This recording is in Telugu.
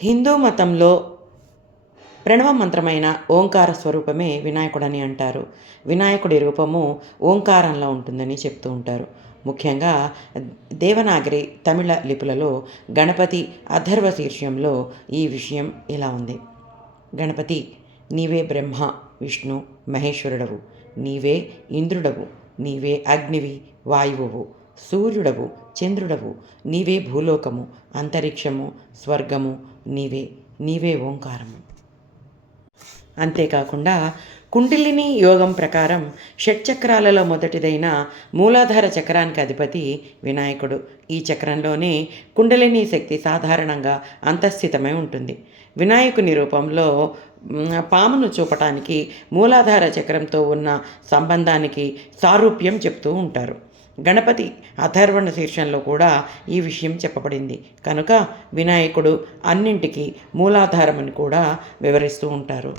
హిందూ మతంలో ప్రణవ మంత్రమైన ఓంకార స్వరూపమే వినాయకుడని అంటారు. వినాయకుడి రూపము ఓంకారంలో ఉంటుందని చెప్తూ ఉంటారు. ముఖ్యంగా దేవనాగరి తమిళ లిపులలో గణపతి అథర్వ శీర్షంలో ఈ విషయం ఇలా ఉంది. గణపతి, నీవే బ్రహ్మ విష్ణు మహేశ్వరుడవు, నీవే ఇంద్రుడవు, నీవే అగ్నివి వాయువువు, సూర్యుడవు చంద్రుడవు, నీవే భూలోకము అంతరిక్షము స్వర్గము, నీవే ఓంకారము. అంతేకాకుండా కుండలిని యోగం ప్రకారం షట్చక్రాలలో మొదటిదైన మూలాధార చక్రానికి అధిపతి వినాయకుడు. ఈ చక్రంలోనే కుండలిని శక్తి సాధారణంగా అంతఃస్థితమై ఉంటుంది. వినాయకుని రూపంలో పామును చూపటానికి మూలాధార చక్రంతో ఉన్న సంబంధానికి సారూప్యం చెప్తూ ఉంటారు. గణపతి అథర్వణ శీర్షంలో కూడా ఈ విషయం చెప్పబడింది కనుక వినాయకుడు అన్నింటికీ మూలాధారమని కూడా వివరిస్తూ ఉంటారు.